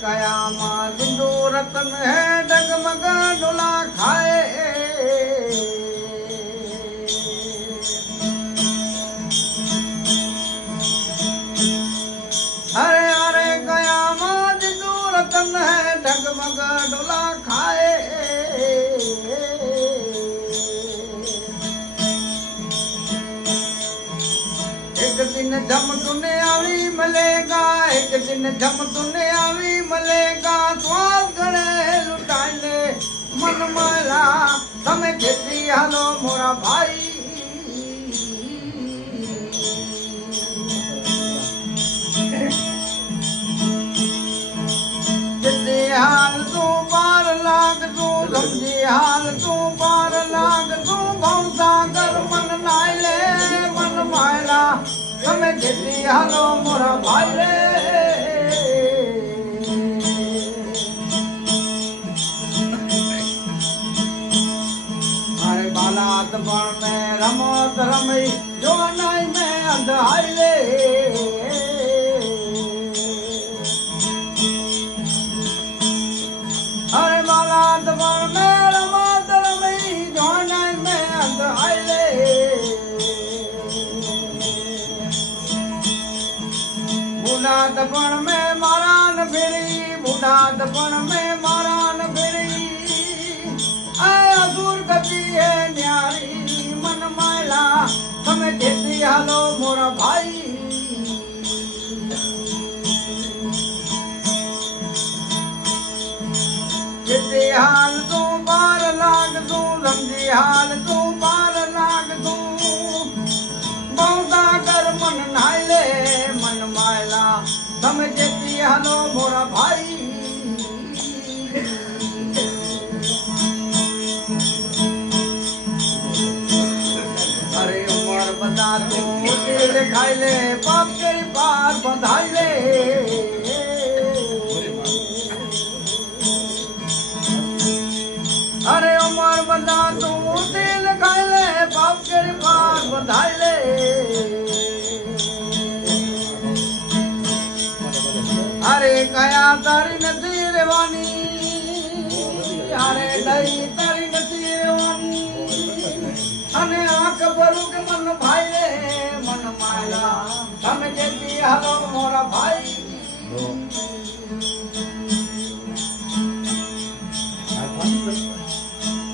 कयामा जिंदू रतन है डगमग डोला खाए। अरे अरे कयामा जिंदू रतन है डगमग डोला खाए। एक दिन जम दुनियावी मिलेगा, एक दिन जम दुनियावी मिलेगा। द्वार गणे लुटाई ले मन माला तमे खेती हालो मोरा भाई। जिते हाल तू पार लाग तू समझी हाल तू पार लाग तू। भौसा कर मन नाई ले मन माला तमे खेती हालो मोरा भाई रे। अरे बालात बण में रमोत रमई जो नाई में अंधाई ले। अरे बालात बण में रमोत रमई जो नाई में अंधाई ले। बूढ़ापन में मारान फिरी, बूढ़ापन में मारान फिरी। असूर गति है न्यारी मन मायला तमे खेती हालो मोरा भाई। जिते हाल तू पार लाग तू समझी हाल तू पार लाग तू। बहुता कर मन नाई ले मन मायला तमे खेती हालो मोरा भाई। अरे उमर बता तू दिल खाई ले पाप तेरी पार बंधाई ले। अरे उमर बता तू दिल खाई ले पाप तेरी पार बंधाई ले। अरे कया तारी नदी रेवानी, अरे दई तारी नदी रेवानी। अने आंख भरू के मन भाई रे मन माया तमे जेती हालो मोरा भाई।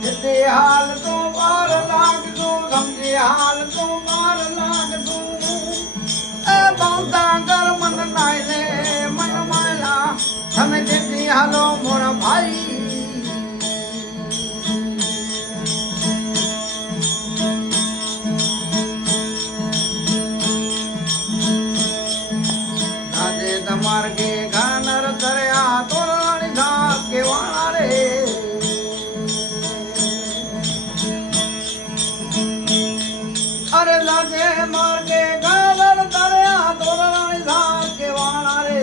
जिते हाल तू पार लाग तू समझे हाल तू पार लाग तू। ए बहुता कर मन नाई ले मन मायला तमे जेती हालो मोरा भाई। मार के घनर दरिया तोरणी घास के वाणा रे। अरे लागे मार के घनर दरिया तोरणी घास के वाणा रे।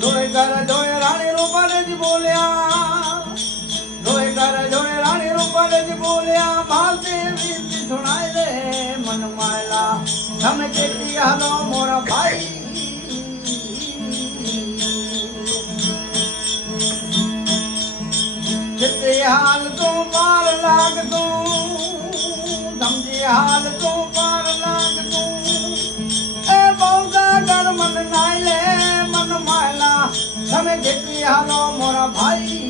धोए कर धोए रानी रूपाले जी बोलिया, धोए कर धोए रानी रूपाले जी बोलिया। मालती बीती सुनाई ले मन मायला तमे जेती हालो मोरा भाई। जिते हाल तू पार लाग तू समझी हाल तू पार लाग तू। ए बहुता कर मन नाई ले मन मायला तमे जेती हालो मोरा भाई।